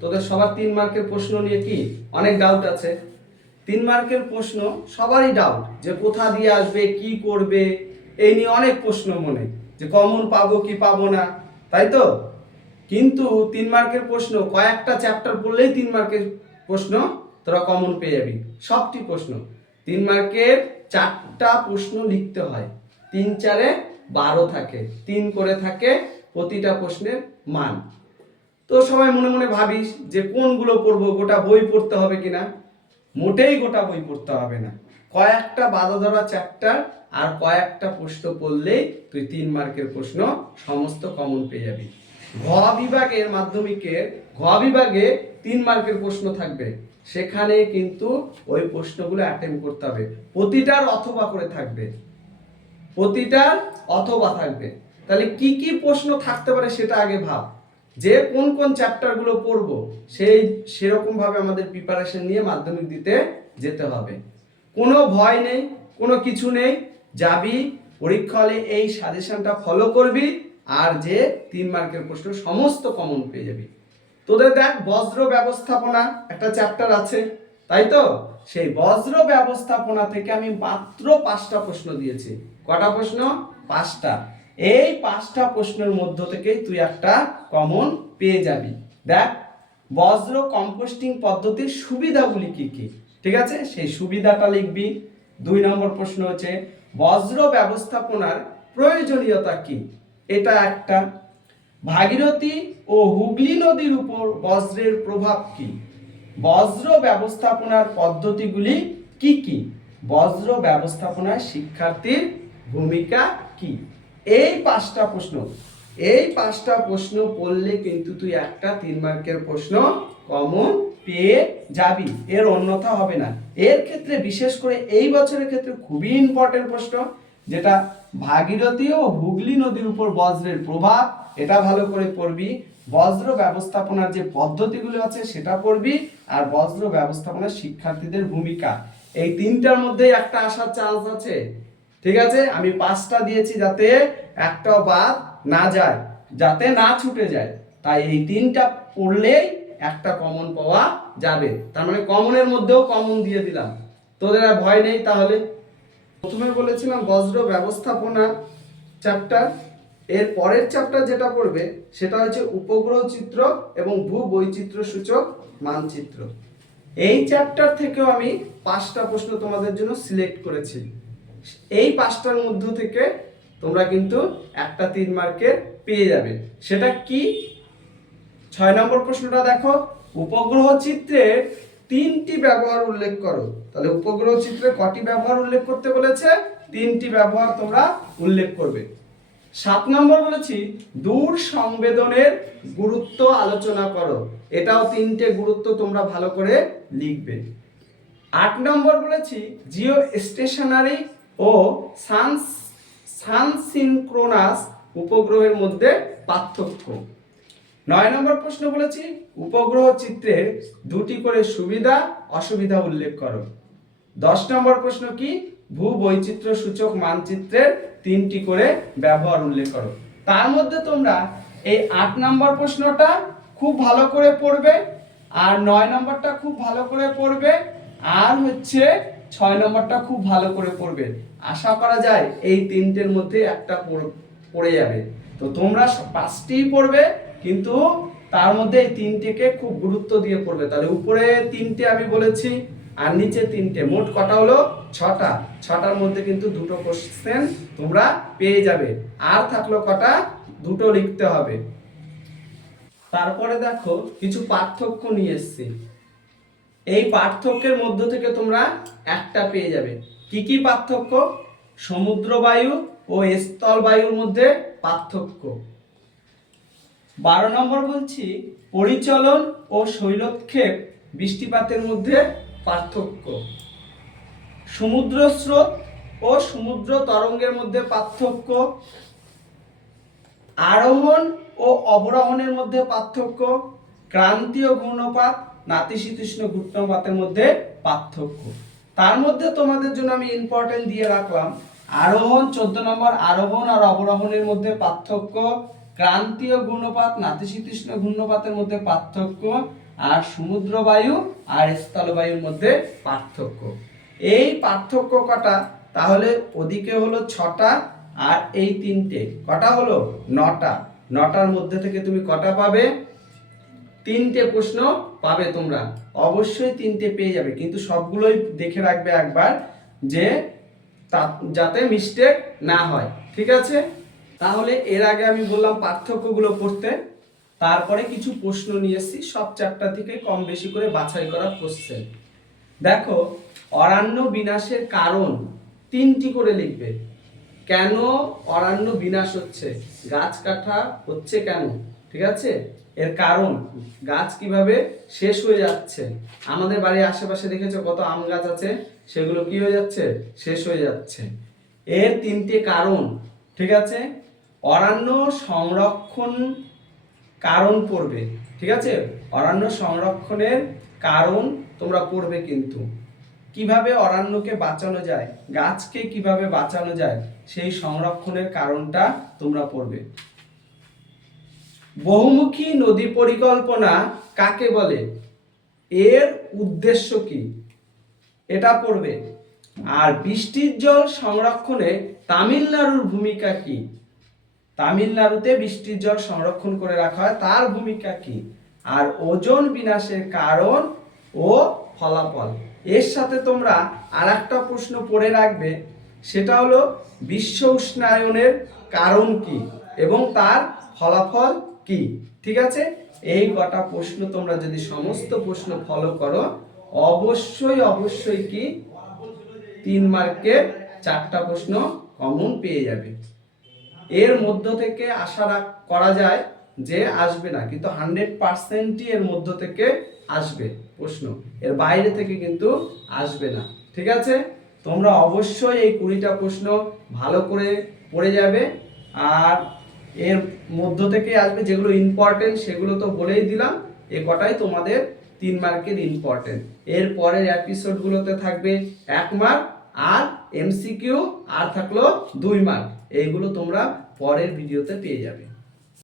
তোদের সবার 3 মার্কের প্রশ্ন নিয়ে কি অনেক ডাউট আছে। 3 মার্কের প্রশ্ন সবারই ডাউট, যে কোথা দিয়ে আসবে, কি করবে, এই নিয়ে অনেক প্রশ্ন মনে, যে কমন পাবো কি পাবো না, তাই তো। কিন্তু 3 মার্কের প্রশ্ন কয়েকটা চ্যাপ্টার পড়লেই 3 মার্কের প্রশ্ন তোরা কমন পেয়ে যাবি। সবটি প্রশ্ন 3 মার্কের 4টা প্রশ্ন লিখতে হয়, 3 4 12 থাকে, 3 করে থাকে প্রতিটা প্রশ্নের মান। তো সবাই মনে মনে ভাবিস যে কোনগুলো পড়বো, গোটা বই পড়তে হবে কিনা। মোটেই গোটা বই পড়তে হবে না, কয়েকটা বাঁধা ধরা চ্যাপ্টার আর কয়েকটা প্রশ্ন পড়লেই তুই 3 মার্কের প্রশ্ন সমস্ত কমন পেয়ে যাবি। ঘ বিভাগের মাধ্যমিকের ঘ বিভাগে 3 মার্কের প্রশ্ন থাকবে, সেখানে কিন্তু ওই প্রশ্নগুলো অ্যাটেম্প করতে হবে। প্রতিটার অথবা করে থাকবে, প্রতিটার অথবা থাকবে। তাহলে কি কি প্রশ্ন থাকতে পারে সেটা আগে ভাব, যে কোন কোন চ্যাপ্টারগুলো পড়বো সেরকম ভাবে আমাদের প্রিপারেশন নিয়ে মাধ্যমিক দিতে যেতে হবে। কোনো ভয় নেই, কোনো কিছু নেই, যাবি পরীক্ষা হলে এই সাজেশনটা ফলো করবি, আর যে 3 মার্কের প্রশ্ন সমস্ত কমন পেয়ে যাবি। তোদের দেখ বজ্র ব্যবস্থাপনা একটা চ্যাপ্টার আছে, তাই তো। সেই বজ্র ব্যবস্থাপনা থেকে আমি মাত্র 5টা প্রশ্ন দিয়েছি। কটা প্রশ্ন? 5টা। এই 5টা প্রশ্নের মধ্য থেকেই তুই একটা কমন পেয়ে যাবি। দেখ বজ্র কম্পোস্টিং পদ্ধতির সুবিধাগুলি কি কি, ঠিক আছে, সেই সুবিধাটা লিখবি। 2 নম্বর প্রশ্ন হচ্ছে বজ্র ব্যবস্থাপনার প্রয়োজনীয়তা কি, এটা একটা। ভাগীরথী ও হুগলি নদীর উপর বজ্রের প্রভাব কি, বজ্র ব্যবস্থাপনার পদ্ধতিগুলি কি কি, বজ্র ব্যবস্থাপনায় শিক্ষার্থীর ভূমিকা কি। এই 5টা প্রশ্ন, এই 5টা প্রশ্ন পড়লে কিন্তু তুই একটা 3 মার্কের প্রশ্ন কমন পেয়ে যাবি, এর অন্যথা হবে না। এর ক্ষেত্রে বিশেষ করে এই বছরের ক্ষেত্রে খুবই ইম্পর্টেন্ট প্রশ্ন, যেটা ভাগীরথী ও হুগলি নদীর উপর বজ্রের প্রভাব, এটা ভালো করে পড়বি। বজ্র ব্যবস্থাপনার যে পদ্ধতিগুলো আছে সেটা পড়বি, আর বজ্র ব্যবস্থাপনার শিক্ষার্থীদের ভূমিকা, এই 3টার মধ্যে একটা আসার চান্স আছে। ঠিক আছে, আমি 5টা দিয়েছি যাতে একটাও বাদ না যায়, যাতে না ছুটে যায়। তাই এই 3টা পড়লেই একটা কমন পাওয়া যাবে। তার মানে কমনের মধ্যেও কমন দিয়ে দিলাম, তোদের আর ভয় নেই। তাহলে প্রথমে বলেছিলাম বজ্র ব্যবস্থাপনা চ্যাপ্টার, এর পরের চ্যাপ্টার যেটা পড়বে সেটা হচ্ছে উপগ্রহ চিত্র এবং ভূ বৈচিত্র্য সূচক মানচিত্র। এই চ্যাপ্টার থেকেও আমি 5টা প্রশ্ন তোমাদের জন্য সিলেক্ট করেছি। এই 5টার মধ্য থেকে তোমরা কিন্তু একটা 3 মার্কের পেয়ে যাবে। সেটা কি? 6 নম্বর প্রশ্নটা দেখো, উপগ্রহ চিত্রে 3টি ব্যবহার উল্লেখ করো। তাহলে উপগ্রহ চিত্রে কটি ব্যবহার উল্লেখ করতে বলেছে? 3টি ব্যবহার তোমরা উল্লেখ করবে। 7 নম্বর বলেছি দূর সংবেদনের গুরুত্ব আলোচনা করো, এটাও 3টে গুরুত্ব তোমরা ভালো করে লিখবে। 8 নম্বর বলেছি জিও স্টেশনারি ও সানসিনক্রোনাস উপগ্রহের মধ্যে পার্থক্য। 9 নম্বর প্রশ্ন বলেছি উপগ্রহ চিত্রের 2টি করে সুবিধা অসুবিধা উল্লেখ করো। 10 নম্বর প্রশ্ন কি? ভূ বৈচিত্র্য সূচক মানচিত্রের 3টি করে ব্যবহার উল্লেখ করো। তার মধ্যে তোমরা এই 8 নম্বর প্রশ্নটা খুব ভালো করে পড়বে, আর 9 নম্বরটা খুব ভালো করে পড়বে, আর হচ্ছে 6 নম্বরটা খুব ভালো করে পড়বে। আশা করা যায় এই 3টের মধ্যে একটা পড়ে যাবে। তো তোমরা 5টিই পড়বে, কিন্তু তার মধ্যে এই 3টেকে খুব গুরুত্ব দিয়ে পড়বে। তাহলে উপরে 3টে আমি বলেছি আর নিচে 3টে, মোট কটা হলো? 6টা। 6টার মধ্যে কিন্তু 2টো কোশ্চেন তোমরা পেয়ে যাবে। আর থাকলো কটা? 2টো লিখতে হবে। তারপরে দেখো কিছু পার্থক্য নিয়ে এসেছি, এই পার্থক্যের মধ্য থেকে তোমরা একটা পেয়ে যাবে। কি কি পার্থক্য? সমুদ্র বায়ু ও স্থল বায়ুর মধ্যে পার্থক্য। 12 নম্বর বলছি পরিচলন ও শৈলক্ষেপ বৃষ্টিপাতের মধ্যে পার্থক্য। সমুদ্র স্রোত ও সমুদ্র তরঙ্গের মধ্যে পার্থক্য। আরোহণ ও অবরোহণের মধ্যে পার্থক্য। ক্রান্তীয় ঘূর্ণপাত নাতিশীতোষ্ণ ঘূর্ণপাতের মধ্যে পার্থক্য। তার মধ্যে তোমাদের জন্য আমি ইম্পর্টেন্ট দিয়ে রাখলাম আরোহণ, 14 নম্বর, আরোহণ আর অবরোহণের মধ্যে পার্থক্য। ক্রান্তীয় ঘূর্ণপাত নাতিশীতোষ্ণ ঘূর্ণপাতের মধ্যে পার্থক্য, আর সমুদ্র বায়ু আর স্থলবায়ুর মধ্যে পার্থক্য। এই পার্থক্য কটা? তাহলে ওদিকে হলো 6টা আর এই 3টে, কটা হলো? 9টা। 9টার মধ্যে থেকে তুমি কটা পাবে? 3টে প্রশ্ন পাবে তোমরা, অবশ্যই 3টে পেয়ে যাবে, কিন্তু সবগুলোই দেখে রাখবে একবার, যে যাতে মিস্টেক না হয়, ঠিক আছে? তাহলে এর আগে আমি বললাম পার্থক্যগুলো পড়তে, তারপরে কিছু প্রশ্ন নিয়ে এসেছি, সব চ্যাপ্টার থেকে কম বেশি করে বাছাই করা কোশ্চেন। দেখো, অরণ্য বিনাশের কারণ 3টি করে লিখবে। কেন অরণ্য বিনাশ হচ্ছে, গাছ কাটা হচ্ছে কেন, ঠিক আছে? এর কারণ, গাছ কিভাবে শেষ হয়ে যাচ্ছে। আমাদের বাড়ির আশেপাশে দেখেছো কত আম গাছ আছে, সেগুলো কি হয়ে যাচ্ছে? শেষ হয়ে যাচ্ছে। এর 3টে কারণ, ঠিক আছে? অরণ্য সংরক্ষণ কারণ পড়বে, ঠিক আছে? অরণ্য সংরক্ষণের কারণ তোমরা পড়বে, কিন্তু কিভাবে অরণ্যকে বাঁচানো যায়, গাছকে কিভাবে বাঁচানো যায়, সেই সংরক্ষণের কারণটা তোমরা পড়বে। বহুমুখী নদী পরিকল্পনা কাকে বলে, এর উদ্দেশ্য কি, এটা পড়বে। আর বৃষ্টির জল সংরক্ষণে তামিলনাড়ুর ভূমিকা কি, তামিলনাড়ুতে বৃষ্টির জল সংরক্ষণ করে রাখা হয়, তার ভূমিকা কি। আর ওজোন বিনাশের কারণ ও ফলাফল। এর সাথে তোমরা আরেকটা প্রশ্ন পড়ে রাখবে, সেটা হলো বিশ্ব উষ্ণায়নের কারণ কি এবং তার ফলাফল কি, ঠিক আছে? এই কটা প্রশ্ন তোমরা যদি সমস্ত প্রশ্ন ফলো করো, অবশ্যই অবশ্যই কি 3 মার্কের 4টা প্রশ্ন কমন পেয়ে যাবে। এর মধ্য থেকে আশা করা যায় যে আসবে না, কিন্তু 100%ই এর মধ্য থেকে আসবে প্রশ্ন, এর বাইরে থেকে কিন্তু আসবে না, ঠিক আছে? তোমরা অবশ্যই এই 20টা প্রশ্ন ভালো করে পড়ে যাবে, আর এর মধ্য থেকে আসবে যেগুলো ইম্পর্টেন্ট, সেগুলো তো বলেই দিলাম, এ কটাই তোমাদের 3 মার্কের ইম্পর্টেন্ট। এর পরের এপিসোডগুলোতে থাকবে 1 মার্ক আর এমসিকিউ, আর থাকলো 2 মার্ক। এইগুলো তোমরা পরের ভিডিওতে পেয়ে যাবে।